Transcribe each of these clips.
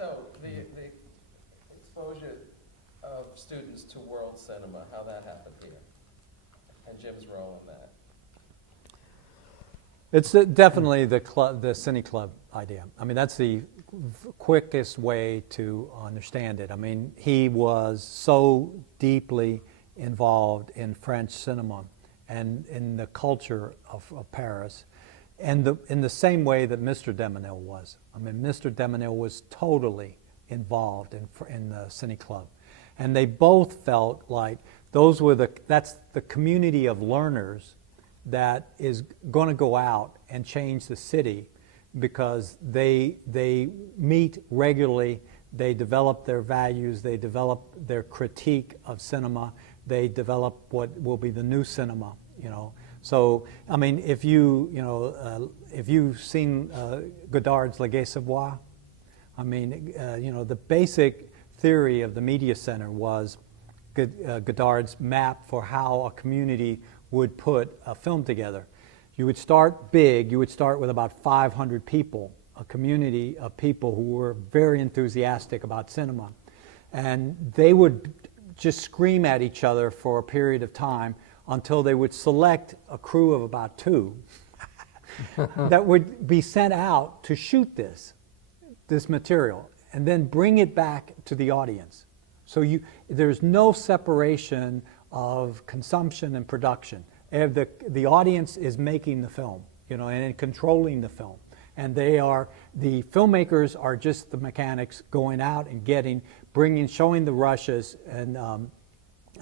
So the exposure of students to world cinema, how that happened here, and Jim's role in that. It's definitely the Cine-Club idea. I mean, that's the quickest way to understand it. I mean, he was so deeply involved in French cinema and in the culture of Paris, and in the same way that Mr. DeMenils was. I mean, Mr. DeMenils was totally involved in the Cine-Club, and they both felt like that's the community of learners that is going to go out and change the city, because they meet regularly, they develop their values, they develop their critique of cinema, they develop what will be the new cinema, you know. So, I mean, if you've seen Godard's Le Savoir, I mean, the basic theory of the media center was Godard's map for how a community would put a film together. You would start big, you would start with about 500 people, a community of people who were very enthusiastic about cinema. And they would just scream at each other for a period of time until they would select a crew of about 2 that would be sent out to shoot this material and then bring it back to the audience. So there's no separation of consumption and production. The audience is making the film, and controlling the film. And the filmmakers are just the mechanics going out and showing the rushes.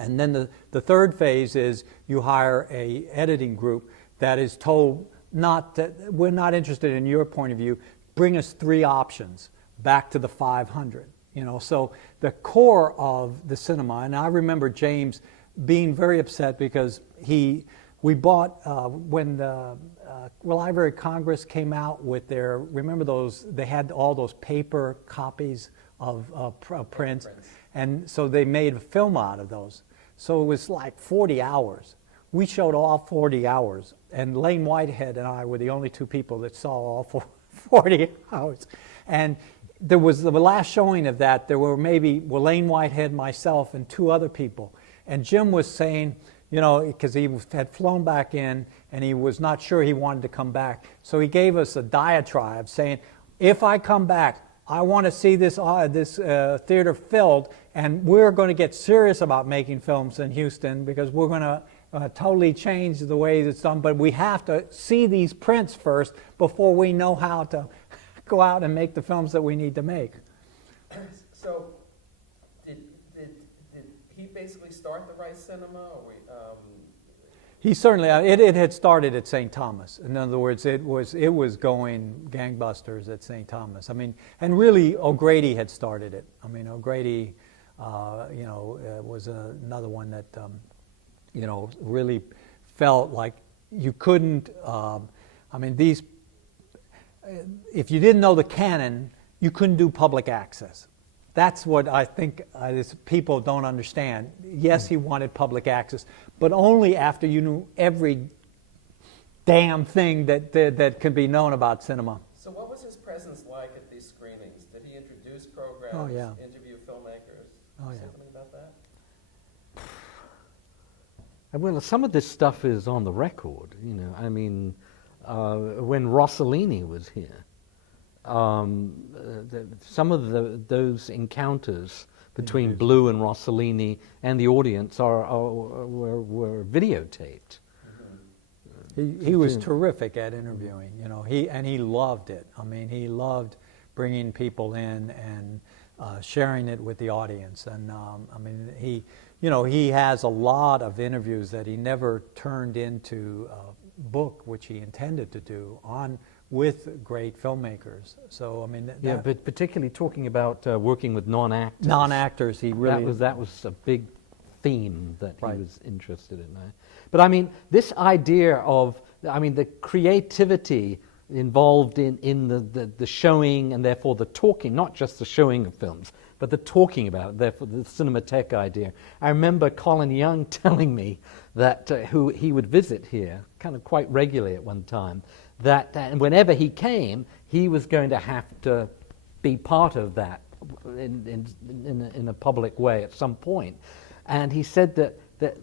And then the third phase is you hire a editing group that is told we're not interested in your point of view, bring us 3 options back to the 500. So the core of the cinema, and I remember James being very upset because we bought, when the Library of Congress came out with remember those, they had all those paper copies of prints, and so they made a film out of those. So it was like 40 hours. We showed all 40 hours, and Lane Whitehead and I were the only 2 people that saw all 40 hours. And there was the last showing of that, there were maybe Lane Whitehead, myself, and 2 other people. And Jim was saying, because he had flown back in and he was not sure he wanted to come back. So he gave us a diatribe saying, if I come back, I want to see this theater filled, and we're going to get serious about making films in Houston because we're going to totally change the way it's done. But we have to see these prints first before we know how to go out and make the films that we need to make. So, did he basically start the right cinema? Or He certainly, it had started at St. Thomas. In other words, it was going gangbusters at St. Thomas. I mean, and really O'Grady had started it. I mean, O'Grady, was another one that, really felt like you couldn't, if you didn't know the canon, you couldn't do public access. That's what I think people don't understand. Yes, he wanted public access, but only after you knew every damn thing that could be known about cinema. So what was his presence like at these screenings? Did he introduce programs, Oh, yeah. interview filmmakers? Oh, yeah. Say something about that? Well, some of this stuff is on the record, when Rossellini was here, some of those encounters between Blue and Rossellini and the audience were videotaped. He was terrific at interviewing, he loved it. I mean, he loved bringing people in and sharing it with the audience. And he has a lot of interviews that he never turned into a book, which he intended to do with great filmmakers. So but particularly talking about working with non-actors. Non-actors, he really that was a big theme that Right. he was interested in. But this idea of the creativity involved in the showing and therefore the talking, not just the showing of films, but the talking about it, therefore the Cinematheque idea. I remember Colin Young telling me that who he would visit here kind of quite regularly at one time, that whenever he came, he was going to have to be part of that in a public way at some point. And he said that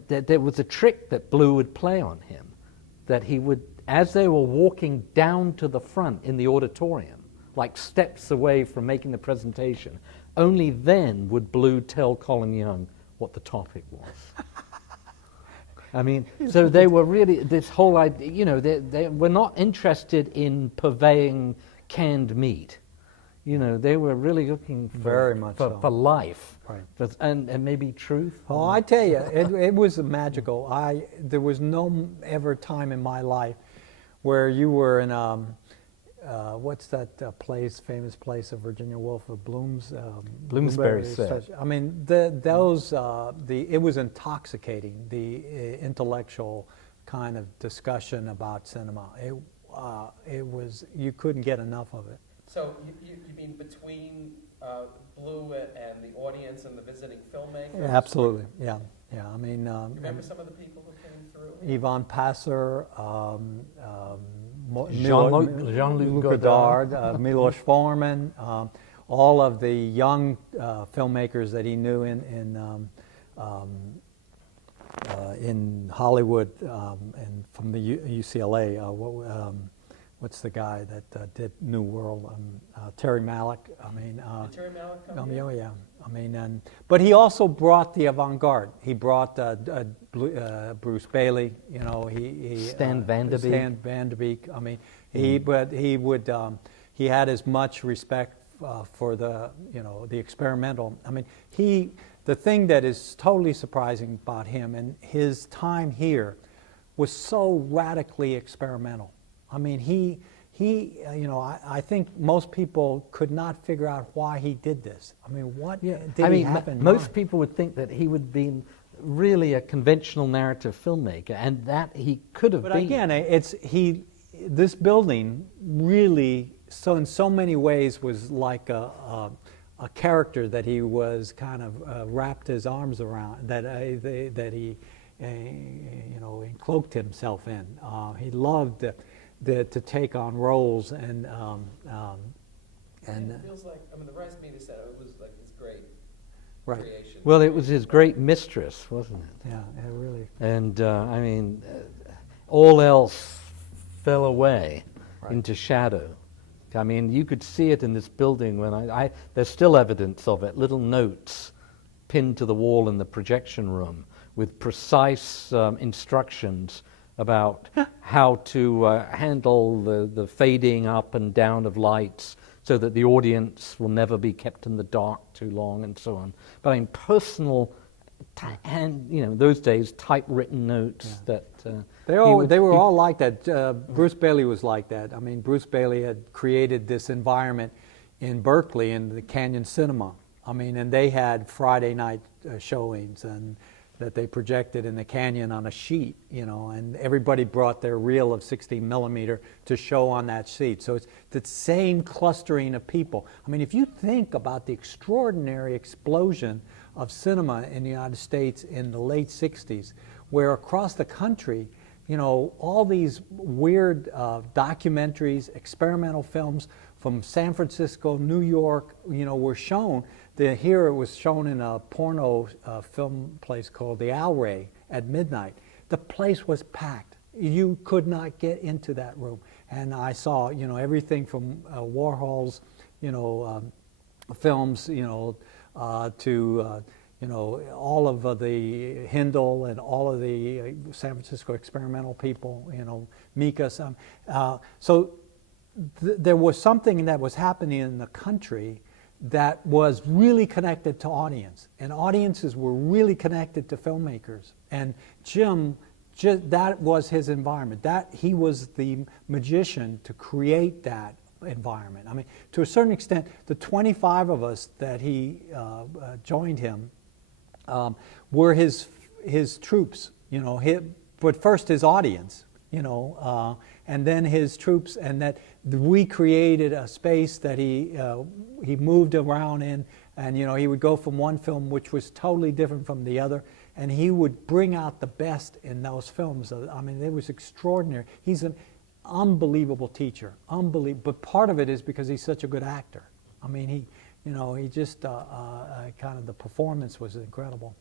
there was a trick that Blue would play on him, that he would, as they were walking down to the front in the auditorium, like steps away from making the presentation, only then would Blue tell Colin Young what the topic was. I mean, so they were really, this whole idea, you know, they were not interested in purveying canned meat. You know, they were really looking for, Very much so. for life, Right. and maybe truth. Oh, I tell you, it was magical. There was no ever time in my life where you were in what's that place, famous place of Virginia Woolf, of Bloomsbury Set. I mean, it was intoxicating, the intellectual kind of discussion about cinema. It was, you couldn't get enough of it. So you mean between Blue and the audience and the visiting filmmakers? Yeah, absolutely, yeah. I mean, Remember some of the people who came through? Yvonne Passer, Jean-Luc Godard, Milos Forman, all of the young filmmakers that he knew in Hollywood and from the UCLA. What's the guy that did New World? Terry Malick. I mean, Did Terry Malick come in? oh yeah. I mean, but he also brought the avant-garde. He brought Bruce Bailey. You know, Stan Van Der Beek. Stan Van Der Beek. I mean, he had as much respect for the experimental. I mean, the thing that is totally surprising about him and his time here was so radically experimental. I mean, I think most people could not figure out why he did this. I mean, what did he have in most mind? people would think that he would be really a conventional narrative filmmaker, and that he could have been. But again, this building really, so in so many ways, was like a character that he was kind of wrapped his arms around, that he cloaked himself in. He loved to take on roles and it feels like, I mean, the rest media said it was like this great right. creation. Well, it was his great mistress, wasn't it? Yeah, it really. And I mean, all else fell away into shadow. I mean, you could see it in this building when there's still evidence of it, little notes pinned to the wall in the projection room with precise instructions about how to handle the fading up and down of lights so that the audience will never be kept in the dark too long and so on. But I mean, personal, those days, typewritten notes that... They were all like that. Bruce Bailey was like that. I mean, Bruce Bailey had created this environment in Berkeley in the Canyon Cinema. I mean, and they had Friday night showings and that they projected in the canyon on a sheet, and everybody brought their reel of 16 millimeter to show on that sheet. So it's the same clustering of people. I mean, if you think about the extraordinary explosion of cinema in the United States in the late 60s, where across the country, all these weird documentaries, experimental films from San Francisco, New York, were shown. Here it was shown in a porno film place called the Al Ray at midnight. The place was packed. You could not get into that room. And I saw, everything from Warhol's, films, to, all of the Hindle and all of the San Francisco experimental people, Mika. So there was something that was happening in the country that was really connected to audience, and audiences were really connected to filmmakers. And Jim, that was his environment. That he was the magician to create that environment. I mean, to a certain extent, the 25 of us that he joined him were his troops. But first his audience. And then his troops, and that we created a space that he moved around in, and he would go from one film which was totally different from the other, and he would bring out the best in those films. I mean, it was extraordinary. He's an unbelievable teacher, but part of it is because he's such a good actor. I mean, You know, he just kind of the performance was incredible.